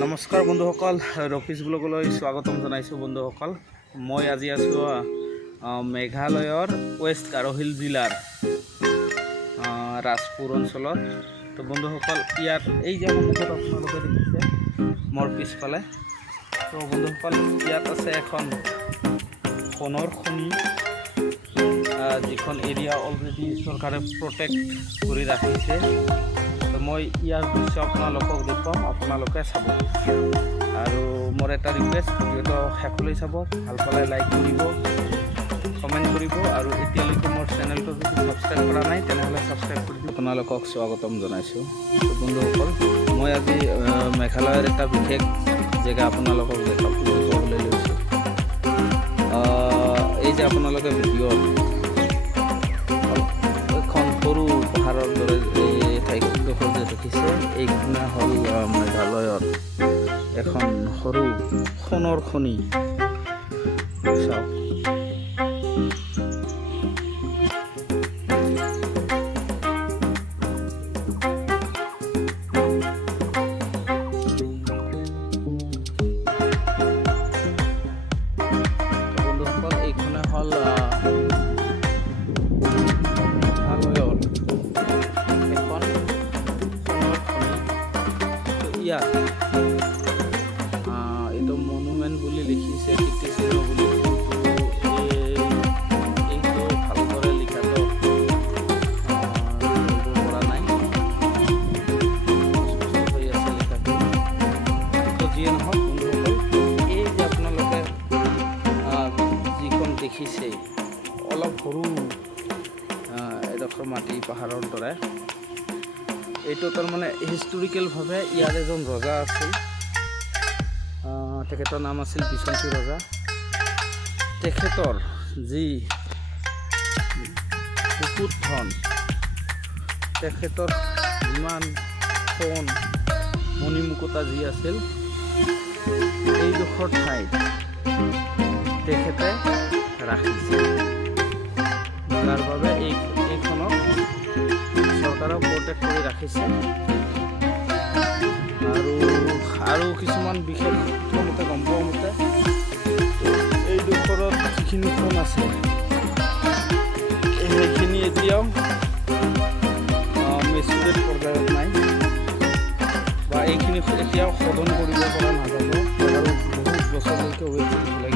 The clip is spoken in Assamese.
নমস্কাৰ বন্ধুসকল, ৰফিজ ব্লগলৈ স্বাগতম জনাইছোঁ। বন্ধুসকল, মই আজি আছোঁ মেঘালয়ৰ ৱেষ্ট গাৰো হিল জিলাৰ ৰাজপুৰ অঞ্চলত। তো বন্ধুসকল, ইয়াত এই যে সন্মুখত আপোনালোকে দেখিছে মোৰ পিছফালে, তো বন্ধুসকল ইয়াত আছে এখন সোণৰ খনি, যিখন এৰিয়া অলৰেডি চৰকাৰে প্ৰটেক্ট কৰি ৰাখিছে। তো মই ইয়াৰ দৃশ্য আপোনালোকক দেখুৱাম, আপোনালোকে চাব। আৰু মোৰ এটা ৰিকুৱেষ্ট, ভিডিঅ'টো শেষলৈ চাব, ভাল পালে লাইক কৰিব, কমেণ্ট কৰিব, আৰু এতিয়ালৈকে মোৰ চেনেলটো যদি ছাবস্ক্ৰাইব কৰা নাই তেনেহ'লে ছাবস্ক্ৰাইব কৰি দিব। আপোনালোকক স্বাগতম জনাইছোঁ। তো বন্ধুসকল, মই আজি মেঘালয়ৰ এটা বিশেষ জেগা আপোনালোকক দেখুৱাবলৈ লৈছোঁ। এই যে আপোনালোকে ভিডিঅ'ত এখন সৰু পাহাৰৰ দৰে এই ঠাইডোখৰ যে দেখিছে, এইখনে হ'ল মেঘালয়ৰ এখন সৰু সোণৰ খনি। চাওক, বন্ধুসকল, এইখনে হ'ল এইটো মনুমেণ্ট বুলি লিখিছে, কীৰ্তিচিহ্ন বুলি, কিন্তু এইটো ভালদৰে লিখাটো ধৰিব পৰা নাই, হৈ আছে লিখাটো। তো যিয়ে নহওক বন্ধুসকল, এই যে আপোনালোকে যিখন দেখিছে অলপ সৰু এডোখৰ মাটি পাহাৰৰ দৰে, এইটো তাৰমানে হিষ্টৰিকেলভাৱে ইয়াৰ এজন ৰজা আছিল, তেখেতৰ নাম আছিল বিচন্তি ৰজা। তেখেতৰ যি কুকুৰ ধন, তেখেতৰ যিমান সোণ মণিমুকুতা যি আছিল, এইডোখৰ ঠাইত তেখেতে ৰাখিছিল, যাৰ বাবে এইখনক চৰকাৰে প্ৰটেক্ট কৰি ৰাখিছে। আৰু কিছুমান বিশেষ মতে গম পোৱা মতে এইডোখৰত যিখিনি সোণ আছে সেইখিনি এতিয়াও মেচুৰেট পৰ্যায়ত নাই, বা এইখিনি এতিয়াও শোধন কৰিব পৰা নাযাব, আৰু বহুত বছৰলৈকে ৱেইট কৰিব লাগিব।